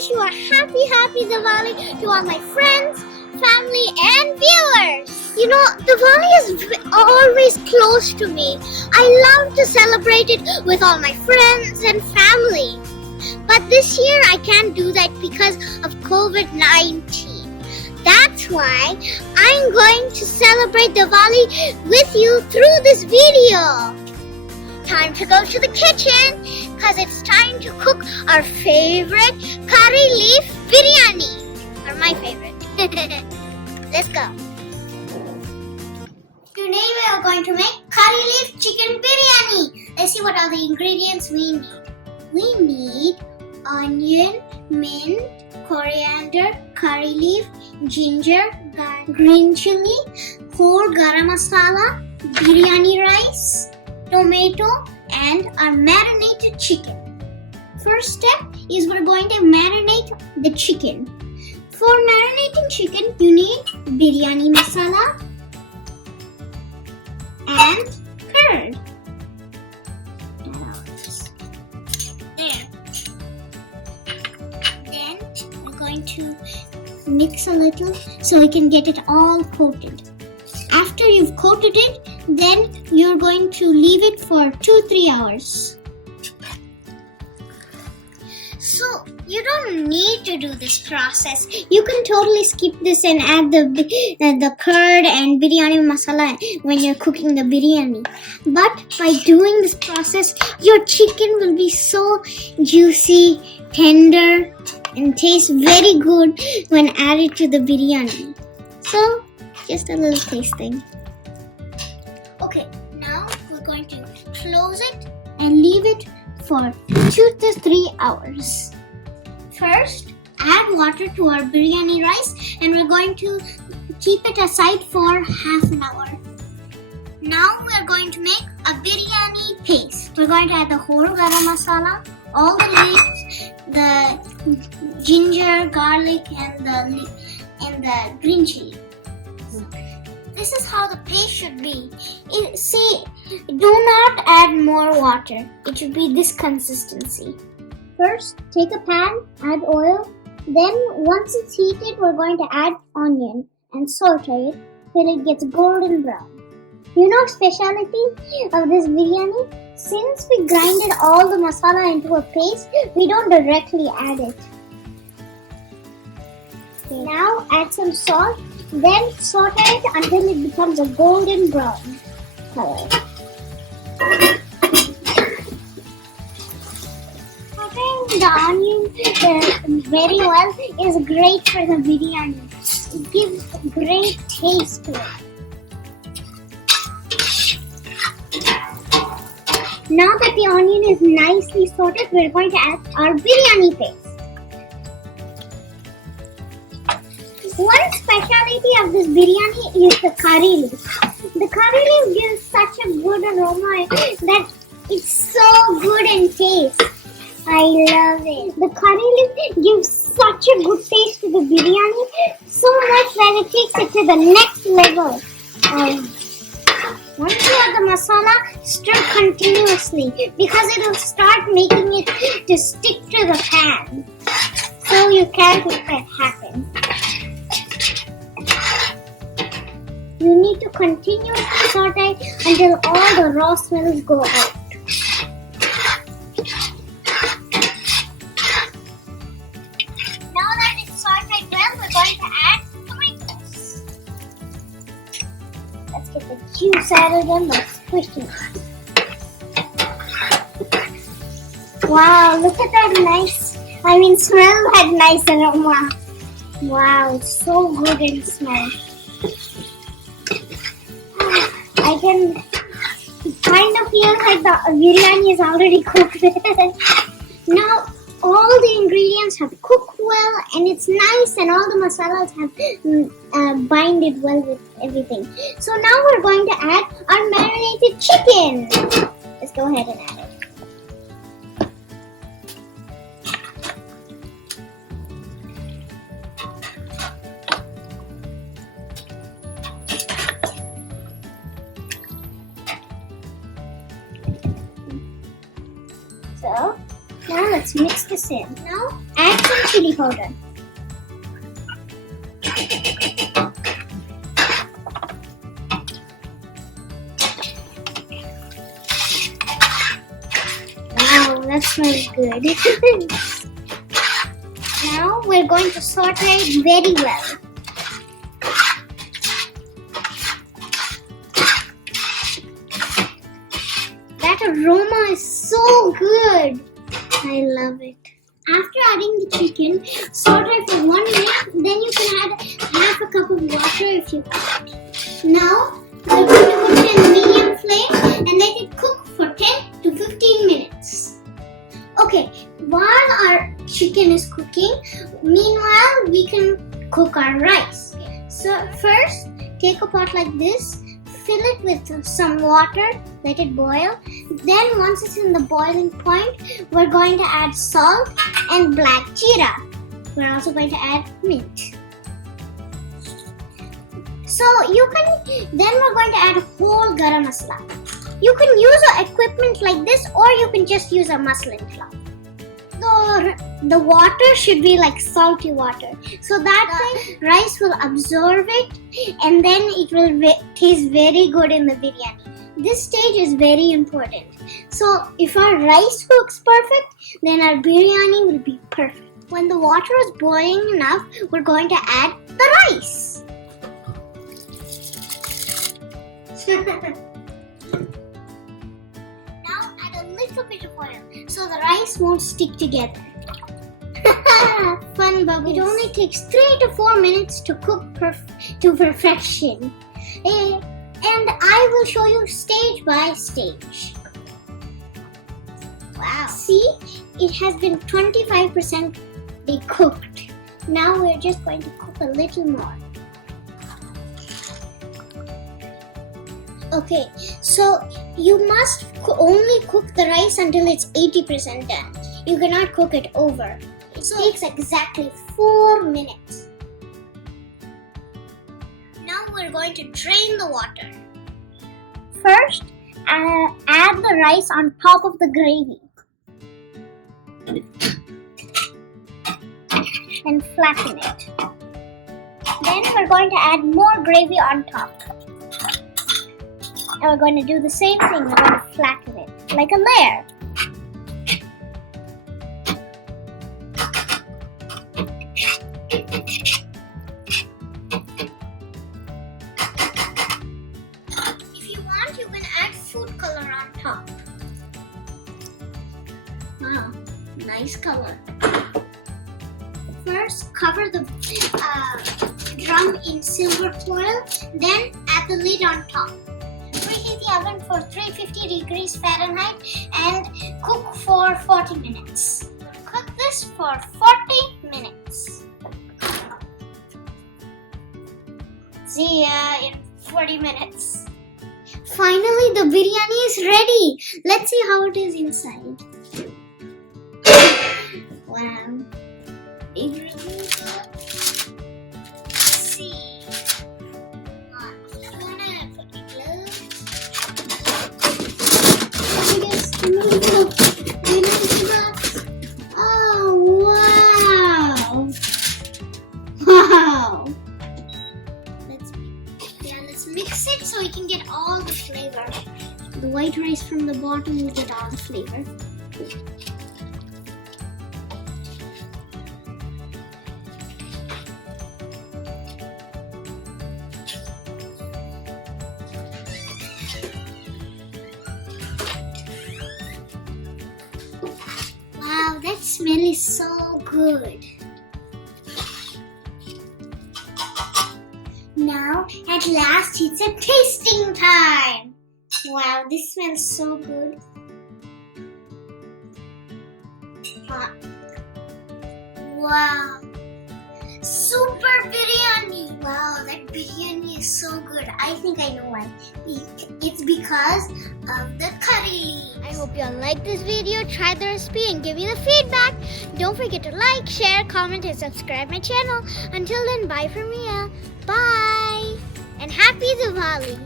wish you a happy Diwali to all my friends, family and viewers. You know, Diwali is always close to me. I love to celebrate it with all my friends and family. But this year I can't do that because of COVID-19. That's why I'm going to celebrate Diwali with you through this video. Time to go to the kitchen because it's time to cook our favorite curry leaf biryani. Or my favorite. Let's go. Today we are going to make curry leaf chicken biryani. Let's see what are the ingredients we need. We need onion, mint, coriander, curry leaf, ginger, green chili, whole garam masala, biryani rice, tomato, and our marinated chicken. First step is we're going to marinate the chicken. For marinating chicken, you need biryani masala and curd. There. Then we're going to mix a little so we can get it all coated. After you've coated it, then you're going to leave it for 2-3 hours. So you don't need to do this process. You can totally skip this and add the curd and biryani masala when you're cooking the biryani. But by doing this process, your chicken will be so juicy, tender, and taste very good when added to the biryani. So just a little tasting. Okay, now we're going to close it and leave it for 2 to 3 hours. First, add water to our biryani rice and we're going to keep it aside for half an hour. Now we're going to make a biryani paste. We're going to add the whole garam masala, all the leaves, the ginger, garlic, and the green chili. This is how the paste should be. See, do not add more water. It should be this consistency. First, take a pan, add oil. Then, once it's heated, we're going to add onion and saute it till it gets golden brown. You know specialty of this biryani? Since we grinded all the masala into a paste, we don't directly add it. Okay, now add some salt. Then saute it until it becomes a golden brown color. Sauteing the onion very well is great for the biryani. It gives great taste to it. Now that the onion is nicely sauteed, we're going to add our biryani paste. One specialty of this biryani is the curry leaf. The curry leaf gives such a good aroma that it's so good in taste. I love it. The curry leaf gives such a good taste to the biryani, so much that it takes it to the next level. Once you add the masala, stir continuously because it will start making it to stick to the pan. So you can't let that happen. You need to continue to saute until all the raw smells go out. Now that it's sauteed well, we're going to add tomatoes. Let's get the juice out of them by squishing it. Wow, look at that smell that nice aroma. Wow, so good in smell. I can kind of feel like the biryani is already cooked. Now all the ingredients have cooked well and it's nice and all the masalas have binded well with everything. So now we're going to add our marinated chicken. Let's go ahead and add it. So now let's let's mix this in. Now add some chili powder. Wow, that smells good. Now we're going to saute it very well. That aroma is so good. I love it. After adding the chicken, saute for 1 minute. Then you can add half a cup of water if you want. Now we're going to put it in medium flame and let it cook for 10 to 15 minutes. Okay, while our chicken is cooking, meanwhile we can cook our rice. So first, take a pot like this, fill it with some water, let it boil. Then once it's in the boiling point, we're going to add salt and black jeera. We're also going to add mint. So then we're going to add whole garam masala. You can use an equipment like this, or you can just use a muslin cloth. The water should be like salty water, so that the rice will absorb it and then it will taste very good in the biryani. This stage is very important. So if our rice cooks perfect, then our biryani will be perfect. When the water is boiling enough, we're going to add the rice. Now add a little bit of oil so the rice won't stick together. Fun bubbles. It only takes 3 to 4 minutes to cook to perfection. And I will show you stage by stage. Wow. See, it has been 25% cooked. Now we're just going to cook a little more. Okay, so you must only cook the rice until it's 80% done. You cannot cook it over. It takes exactly 4 minutes. Now we're going to drain the water. First, add the rice on top of the gravy. And flatten it. Then we're going to add more gravy on top. And we're going to do the same thing. We're going to flatten it like a layer. If you want, you can add food color on top. Wow, nice color. First, cover the drum in silver foil, then add the lid on top. Preheat the oven for 350 degrees Fahrenheit and cook for 40 minutes. Cook this for 40 minutes. See ya in 40 minutes. Finally, the biryani is ready. Let's see how it is inside. Wow. Oh, wow. Wow. Let's mix it so we can get all the flavor. The white rice from the bottom will get all the flavor. Wow, that smell is so good. Now, at last, it's a tasting time. Wow, this smells so good. Wow. Super biryani. Wow, that biryani is so good. I think I know why. It's because of the curry. I hope you all like this video, try the recipe and give me the feedback. Don't forget to like, share, comment and subscribe my channel. Until then, bye from Mia. Bye. And happy Diwali.